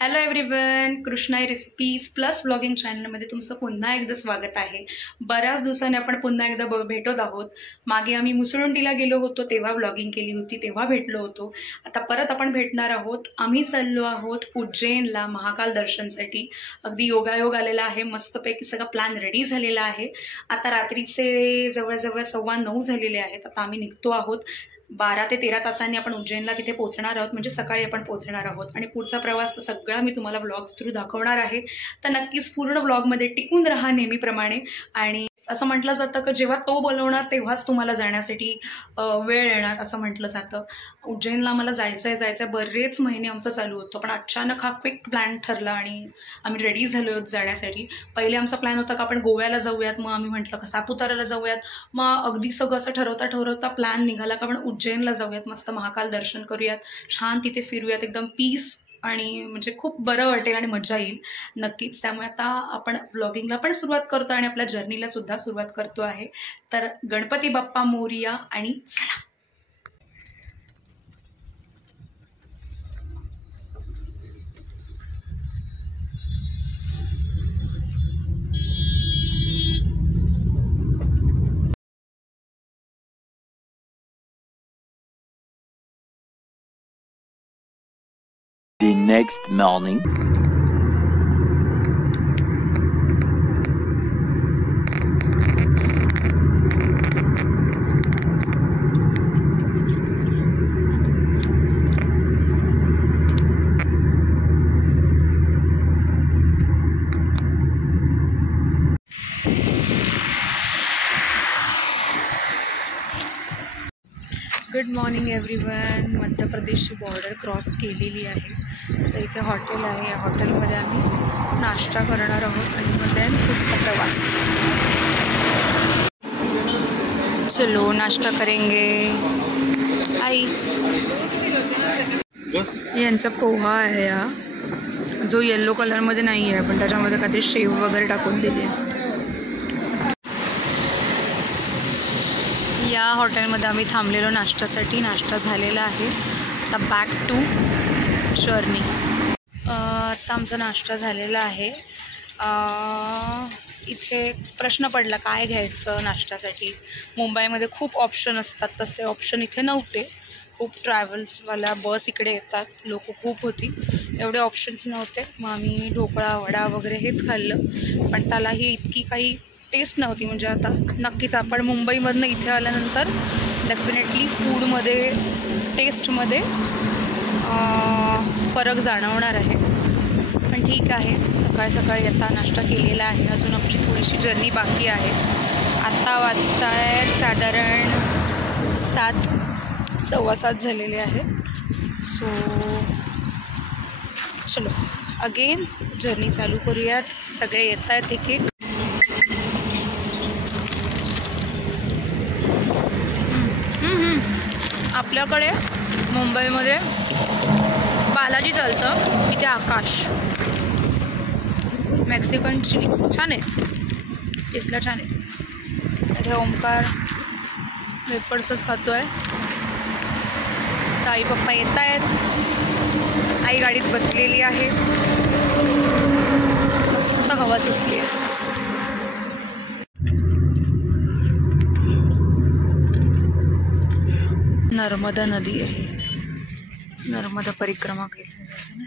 Hello everyone, Krishnai recipes plus vlogging चॅनलमध्ये तुमचं पुन्हा एकदा स्वागत आहे। बऱ्याच दिवसांनी आपण पुन्हा एकदा भेटत आहोत। मागे आम्ही मुसळुंडीला गेलो होतो तेव्हा व्लॉगिंग केली होती, तेव्हा भेटलो होतो। आता परत आपण भेटणार आहोत। आम्ही चाललो आहोत उज्जैनला महाकाल दर्शनसाठी। अगदी योगायोग आलेला आहे, मस्तपैकी सगळा प्लॅन रेडी झालेला आहे। आता रात्रीचे जवळजवळ 9:15 झालेले आहेत। आता आम्ही निघतो आहोत। 12 ते 13 तासांनी आपण उज्जैनला तिथे पोहोचणार आहोत, म्हणजे सकाळी आपण पोहोचणार आहोत। आणि पुढचा प्रवास तर सगळा मी तुम्हाला व्लॉग्स थ्रू दाखवणार आहे। तर नक्कीच पूर्ण व्लॉगमध्ये टिकून राहा नेहमीप्रमाणे। आणि असं म्हटलं जातं की जेव्हा तो बोलवणार तेव्हाच तुम्हाला जाण्यासाठी वेळ येणार, असं म्हटलं जातं। उज्जैनला मला जायचंय बरेच महिने आमचं चालू होतं, पण अचानक हा क्विक प्लॅन ठरला आणि आम्ही रेडी झालो आहोत जाण्यासाठी। पहिले आमचा प्लॅन होता की आपण गोव्याला जाऊयात, मग आम्ही म्हटलं की सापुताराला जाऊयात। मग अगदी सगळं असं ठरवता प्लॅन निघाला की आपण उज्जैनला जाऊयात, मस्त महाकाल दर्शन करूयात, छान तिथे फिरूयात, एकदम पीस आणि म्हणजे खूप बरं वाटेल आणि मजा येईल नक्कीच। त्यामुळे आता आपण व्लॉगिंगला पण सुरुवात करतो आणि आपल्या जर्नीला सुद्धा सुरुवात करतो आहे। तर गणपती बाप्पा मोरया आणि चला। The next morning. Good morning everyone. मध्य प्रदेशची बॉर्डर क्रॉस केलेली आहे। तर इथे हॉटेल आहे, या हॉटेलमध्ये आम्ही नाश्ता करणार आहोत आणि मग देन पुढचा प्रवास। चलो नाश्ता करेंगे। आई यांचा पोहा आहे हा, जो येलो कलरमध्ये नाही आहे, पण त्याच्यामध्ये काहीतरी शेव वगैरे टाकून दिली आहे। या हॉटेलमध्ये आम्ही थांबलेलो नाश्त्यासाठी, नाश्ता झालेला आहे। आता बॅक टू जर्नी। आता आमचा नाश्ता झालेला आहे। इथे प्रश्न पडला काय घ्यायचं नाश्त्यासाठी। मुंबईमध्ये खूप ऑप्शन असतात, तसे ऑप्शन इथे नव्हते। खूप ट्रॅव्हल्सवाल्या बस इकडे येतात, लोक खूप होती, एवढे ऑप्शन्स नव्हते। मग आम्ही ढोकळा वडा वगैरे हेच खाल्लं, पण त्यालाही इतकी काही टेस्ट नव्हती। म्हणजे आता नक्कीच आपण मुंबईमधनं इथे आल्यानंतर डेफिनेटली फूडमध्ये, टेस्टमध्ये फरक जाणवणार आहे। पण ठीक आहे, सकाळी सकाळी आता नाश्ता केलेला आहे, अजून आपली थोडीशी जर्नी बाकी आहे। आत्ता वाजताय साधारण 7, 7:15 झालेले आहेत। सो चलो अगेन जर्नी चालू करूयात। सगळे येत आहेत एक एक। आपल्याकडे मुंबईमध्ये बालाजी चालतं, इथे आकाश। मेक्सिकन चिली छान आहे, टेस्टला छान आहे। इथे ओमकार वेफर्सच खातो आहे। ताई पप्पा येत आहेत, आई गाडीत बसलेली आहे, मस्त हवा सुटली आहे। नर्मदा नदी आहे, नर्मदा परिक्रमा केली जाते ना।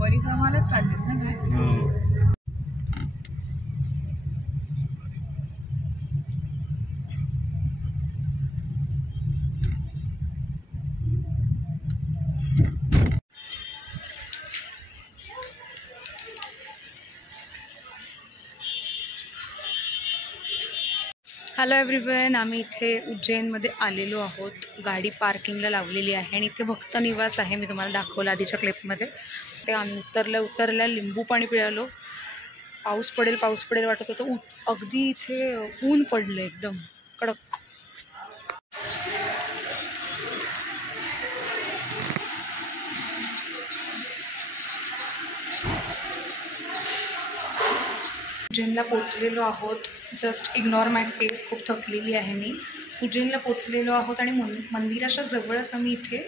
परिक्रमालाच चाललेत ना काय? हॅलो एव्हरीवन, आम्ही इथे उज्जैनमध्ये आलेलो आहोत। गाडी पार्किंगला लावलेली आहे आणि इथे भक्त निवास आहे, मी तुम्हाला दाखवलं आधीच्या क्लिपमध्ये। ते आम्ही उतरल्या लिंबू पाणी पिळालो। पाऊस पडेल वाटत होतं, अगदी इथे ऊन पडलं एकदम कडक। उज्जैनला पोचलेलो आहोत. जस्ट इग्नोर माय फेस, खूप थकलेली आहे मी. उज्जैनला पोचलेलो आहोत आणि मंदिराच्या जवळच आम्ही इथे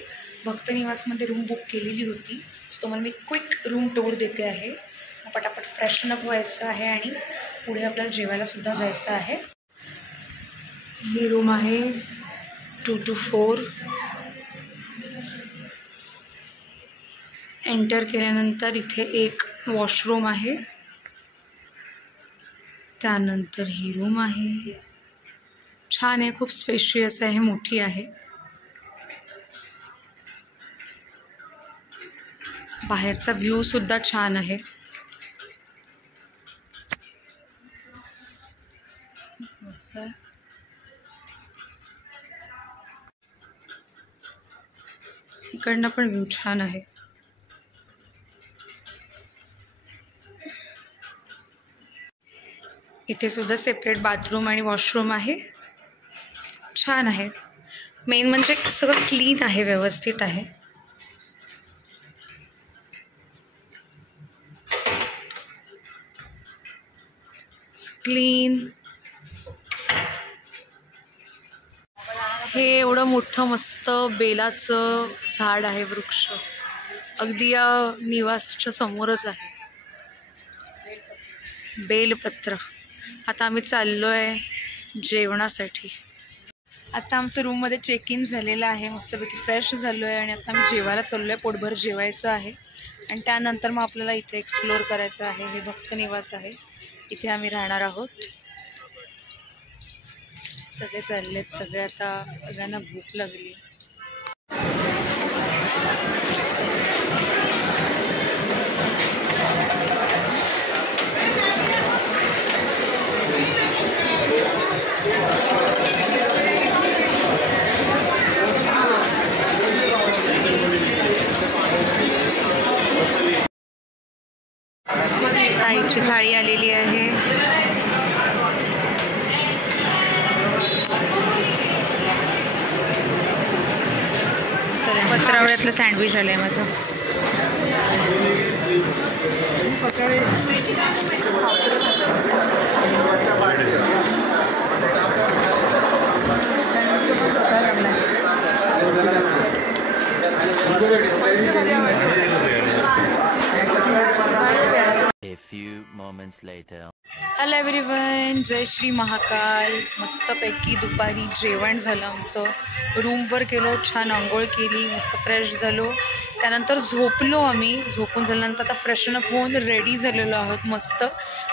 भक्तनिवासमध्ये रूम बुक केलेली होती. सो तुम्हाला मी क्विक रूम टूर देते आहे. पटापट फ्रेशन अप व्हायचं आहे आणि पुढे आपल्याला जेवायलासुद्धा जायचं आहे. ही रूम आहे 224. एंटर केल्यानंतर इथे एक वॉशरूम आहे. त्यानंतर ही रूम आहे. छान आहे, खूप स्पेशियस आहे, मोठी आहे. बाहेरचा व्ह्यू सुद्धा छान आहे. मस्त आहे. इकडनं पण व्ह्यू छान आहे. इथे सुद्धा सेपरेट बाथरूम आणि वॉशरूम आहे. छान आहे. मेन म्हणजे सगळं क्लीन आहे, व्यवस्थित आहे. क्लीन. हे एवढं मोठं मस्त बेलाचं झाड आहे, वृक्ष अगदी या निवासच्या समोरच आहे. बेलपत्र. आता आम्ही चाललो आहे जेवणासाठी. आता आमचं रूममध्ये चेक इन झालेलं आहे. मस्तपैकी फ्रेश झालो आहे आणि आता आम्ही जेवायला चाललो आहे. पोटभर जेवायचं आहे आणि त्यानंतर मग आपल्याला इथे एक्सप्लोअर करायचं आहे. हे भक्तनिवास आहे, इथे आम्ही राहणार आहोत. सगळे चाललेत, सगळे आता सगळ्यांना भूक लागली. ताईची थाळी आलेली आहे. पत्रावळ्यातलं सँडविच आलंय माझं. A few moments later. Hello everyone, जय श्री महाकाल. मस्तपैकी दुपारी जेवण झालं आमचं. रूमवर गेलो, छान आंघोळ केली, मस्त फ्रेश झालो. त्यानंतर झोपलो आम्ही. झोपून झाल्यानंतर आता फ्रेशनअप होऊन रेडी झालेलो आहोत मस्त.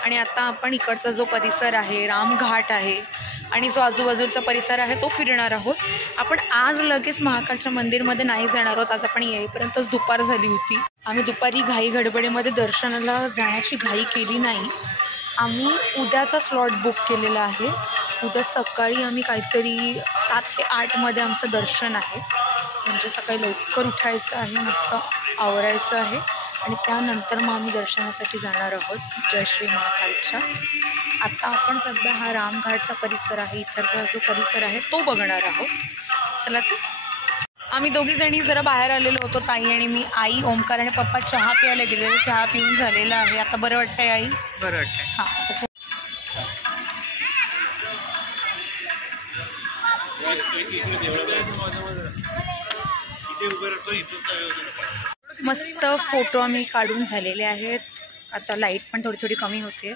आणि आता आपण इकडचा जो परिसर आहे, रामघाट आहे आणि जो आजूबाजूचा परिसर आहे तो फिरणार आहोत. आपण आज लगेच महाकालच्या मंदिरमध्ये नाही जाणार आहोत. आज आपण येईपर्यंतच दुपार झाली होती. आम्ही दुपारी घाई गडबडीमध्ये दर्शनाला जाण्याची घाई केली नाही. आम्ही उद्याचा स्लॉट बुक केलेला आहे. उद्या सकाळी आम्ही काहीतरी 7 ते 8 मध्ये आमचं दर्शन आहे. म्हणजे सकाळी लवकर उठायचं आहे, मस्त आवरायचं आहे आणि त्यानंतर मग आम्ही दर्शनासाठी जाणार आहोत जय श्री महाकालच्या. आता आपण सध्या हा रामघाटचा परिसर आहे, इथरचा जो परिसर आहे तो बघणार आहोत. चला तर. आम्ही दोघी जणी जरा बाहेर आलेलो होतो, ताई आणि मी. आई, ओमकार आणि पप्पा चहा प्यायला गेलेले. चहा पिऊन झालेला आहे. आता बरं वाटतंय आई? बरं वाटतंय. हां. मस्त फोटो आम्ही काढून झालेले आहेत. आता लाईट पण थोडी थोडी कमी होते.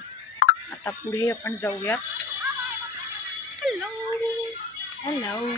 आता पुढे आपण जाऊयात. Hello hello.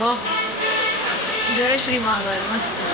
हो जय श्री महाकाल मस्त.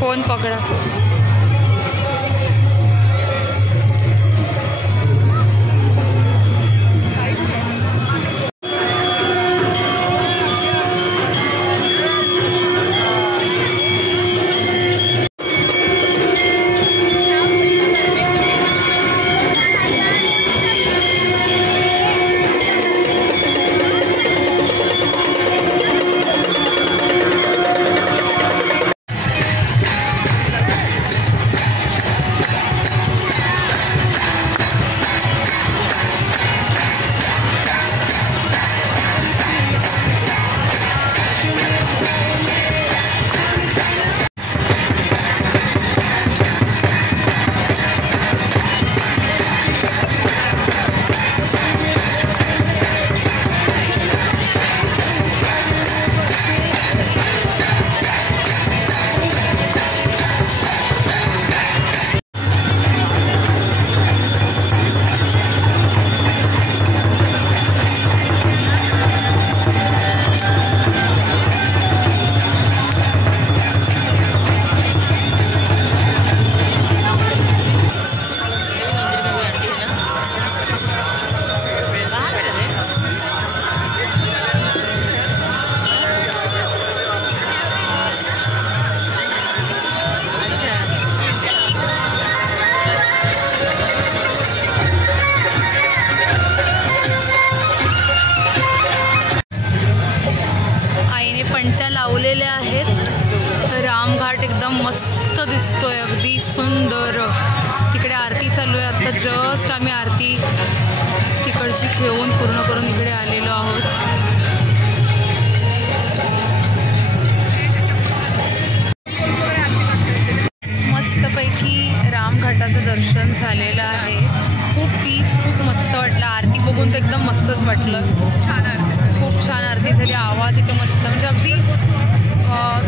फोन पकडा. लावलेल्या आहेत. रामघाट एकदम मस्त दिसतोय, अगदी सुंदर. तिकडे आरती चालू आहे. आता जस्ट आम्ही आरती तिकडची घेऊन पूर्ण करून इकडे आलेलो आहोत. मस्तपैकी रामघाटाचं दर्शन झालेलं आहे. खूप पीस, खूप मस्त वाटलं. आरती बघून तर एकदम मस्तच वाटलं. छान आरती, खूप छान आरती झाली. आवाज इथे मस्त, म्हणजे अगदी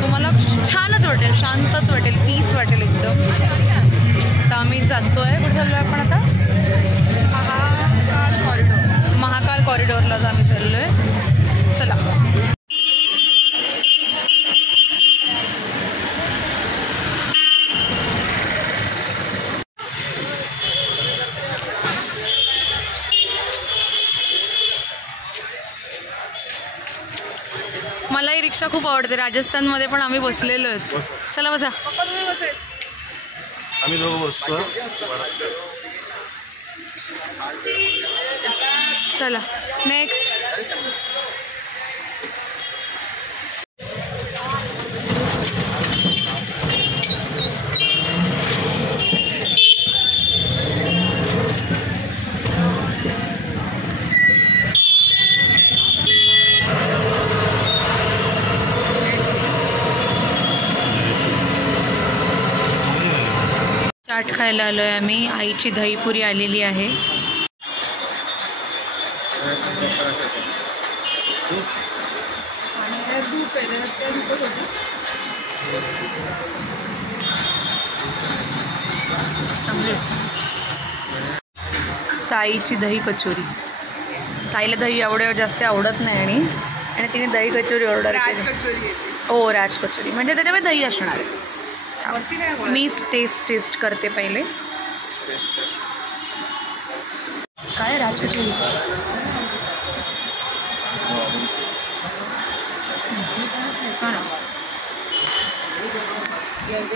तुम्हाला छानच वाटेल, शांतच वाटेल, पीस वाटेल एकदम. आता आम्ही जातोय. कुठे चाललो आहे आपण आता? महाकाल कॉरिडॉरलाच आम्ही चाललो आहे. चला. मला ही रिक्षा खूप आवडते. राजस्थानमध्ये पण आम्ही बसलेलो आहोत. चला बसा. आम्ही दोघं बसतो. चला नेक्स्ट. चाट खायला आलोय आम्ही. आईची दहीपुरी आलेली आहे. ताईची दही कचोरी. ताईला दही जास्त आवडत नाही आणि तिने दही कचोरी ऑर्डर केली. हो, राज कचोरी म्हणजे त्याच्यामध्ये दही असणार आहे. मी टेस्ट करते पहिले. काय राज कचोरी?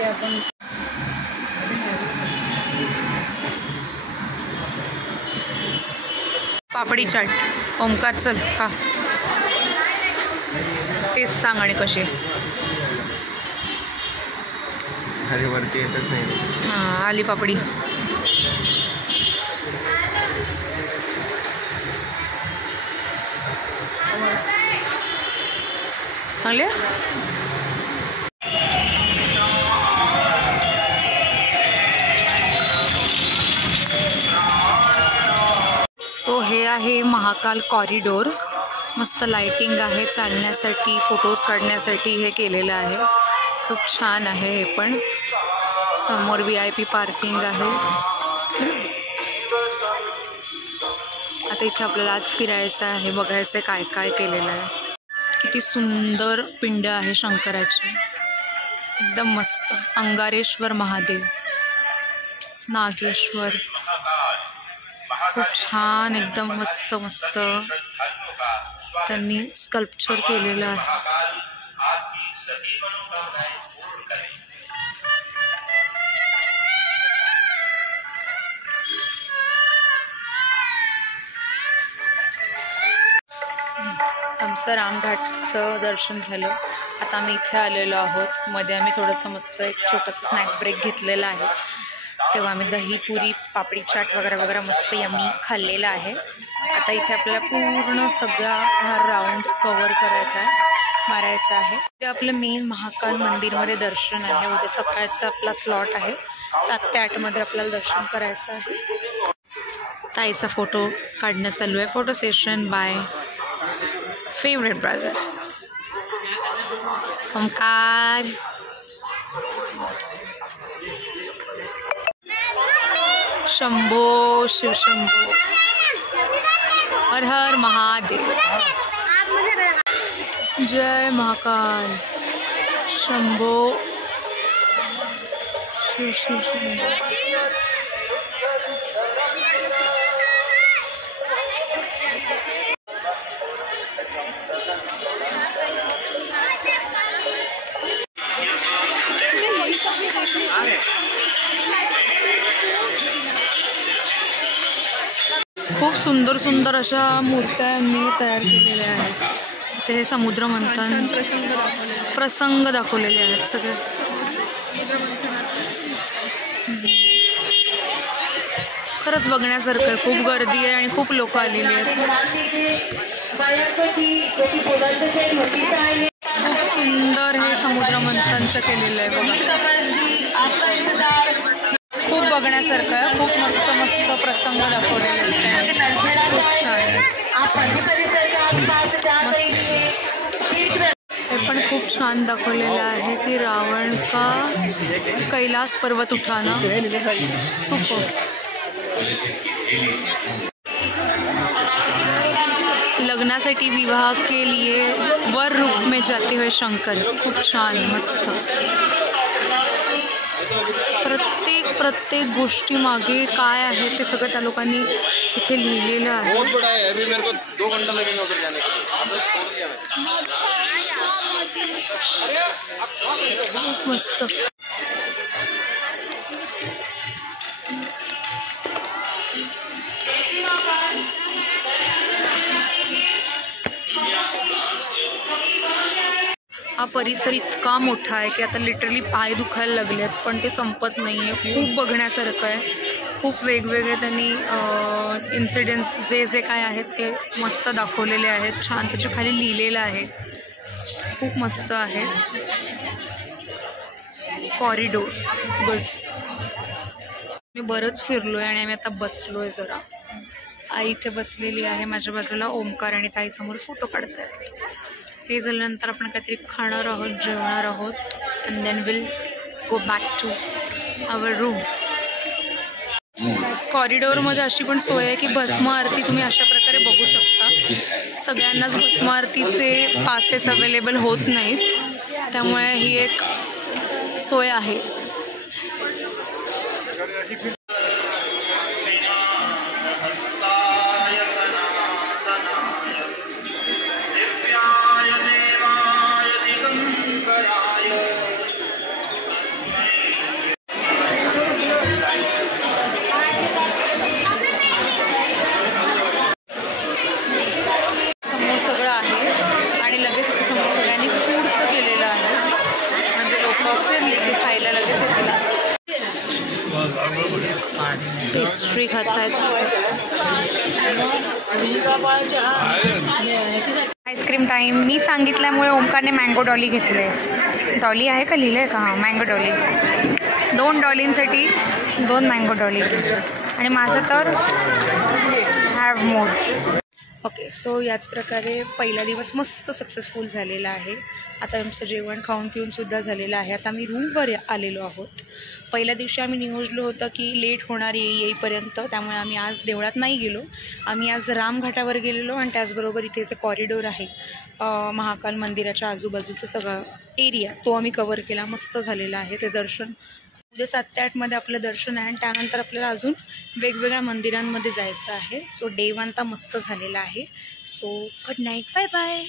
आपण पापडी चाट. ओमकार चल खा. टेस्ट सांग आणि कशी आहे. अरे वरती येतच नाही. हां आली पापडी. चांगले. सो हे आहे महाकाल कॉरिडोर. मस्त लाइटिंग आहे, चालण्यासाठी फोटोज काढण्यासाठी हे केलेलं आहे. खूप छान आहे हे पण. समोर VIP पार्किंग आहे. आता इथे आपल्याला आत फिरायचं आहे, बघायचं काय काय केलेलं आहे. किती सुंदर पिंड आहे शंकराची, एकदम मस्त. अंगारेश्वर महादेव, नागेश्वर, खूप छान एकदम मस्त मस्त त्यांनी स्कल्पचर केलेलं आहे. आमचं रामघाटचं दर्शन झालं. आता आम्ही इथे आलेलो आहोत. मध्ये आम्ही थोडंसं मस्त एक छोटंसं स्नॅक ब्रेक घेतलेला आहे. तेव्हा आम्ही दहीपुरी, पापडी चाट वगैरे वगैरे मस्त यम्मी खाल्लेला आहे. आता इथे आपल्याला पूर्ण सगळा हा राऊंड कवर करायचा आहे, मारायचा आहे. ते आपलं मेन महाकाल मंदिरमध्ये दर्शन आहे. उद्या सकाळचा आपला स्लॉट आहे. 7 ते 8 मध्ये आपल्याला दर्शन करायचं आहे. ताईचा फोटो काढणं चालू आहे. Photo session by favourite brother Omkar. Shambho Shiv Shambho, हर हर महादेव, जय महाकाल. शंभो शिव शिव शंभो. खूप सुंदर सुंदर अशा मूर्त्या यांनी तयार केलेल्या आहेत. इथे हे समुद्र मंथन प्रसंग दाखवलेले आहेत सगळे. खरंच बघण्यासारखं आहे. खूप गर्दी आहे आणि खूप लोक आलेली आहेत. खूप सुंदर हे समुद्र मंथनचं केलेलं आहे बघा. खूप बघण्यासारखं आहे. खूप मस्त मस्त प्रसंग दाखवलेले आहेत. खूप छान. हे पण खूप छान दाखवलेलं आहे की रावण का कैलास पर्वत उठाना. सुपर. लग्नासाठी विवाह के लिए वर रूप में जाते हुए शंकर. खूप छान मस्त. प्रत्येक गोष्टी मागे काय आहे ते सगळं त्या लोकांनी इथे लिहिलेलं आहे. मस्त. हा परिसर इतका मोठा आहे की आता लिटरली पाय दुखायला लागले आहेत, पण ते संपत नाही आहे. खूप बघण्यासारखं आहे. खूप वेगवेगळे त्यांनी इन्सिडेंट्स जे काय आहेत ते मस्त दाखवलेले आहेत. छान त्याच्या खाली लिहिलेलं आहे. खूप मस्त आहे. Corridor good. मी बरंच फिरलो आहे आणि आम्ही आता बसलो आहे जरा. आई इथे बसलेली आहे माझ्या बाजूला. ओमकार आणि ताईसमोर फोटो काढत आहेत. हे झाल्यानंतर आपण काहीतरी खाणार आहोत, जेवणार आहोत. And then will go back to our room. कॉरिडोरमध्ये अशी पण सोय आहे की भस्म आरती तुम्ही अशा प्रकारे बघू शकता. सगळ्यांनाच भस्म आरतीचे पासेस अवेलेबल होत नाहीत, त्यामुळे ही एक सोय आहे. पेस्ट्री खातायत. Ice cream time. मी सांगितल्यामुळे ओमकारने मँगो डॉली घेतले. डॉली आहे का लिहिलं आहे का? हां, मँगो डॉली. 2 डॉलींसाठी 2 मँगो डॉली. आणि माझं तर हॅव मोर. ओके, सो याच प्रकारे पहिला दिवस मस्त सक्सेसफुल झालेला आहे. आता आमचं जेवण खाऊन पिऊनसुद्धा झालेलं आहे. आता आम्ही रूमवर आलेलो आहोत. पहिल्या दिवशी आम्ही नियोजलं होतं की लेट होणार येईपर्यंत, त्यामुळे आम्ही आज देवळात नाही गेलो. आम्ही आज रामघाटावर गेलेलो आणि त्याचबरोबर इथे जे कॉरिडोर आहे महाकाल मंदिराच्या आजूबाजूचं सगळं एरिया तो आम्ही कवर केला. मस्त झालेला आहे ते दर्शन. उद्या 7 ते 8मध्ये आपलं दर्शन आहे आणि त्यानंतर आपल्याला अजून वेगवेगळ्या मंदिरांमध्ये जायचं आहे. सो डे 1 तर मस्त झालेला आहे. So good night, bye bye.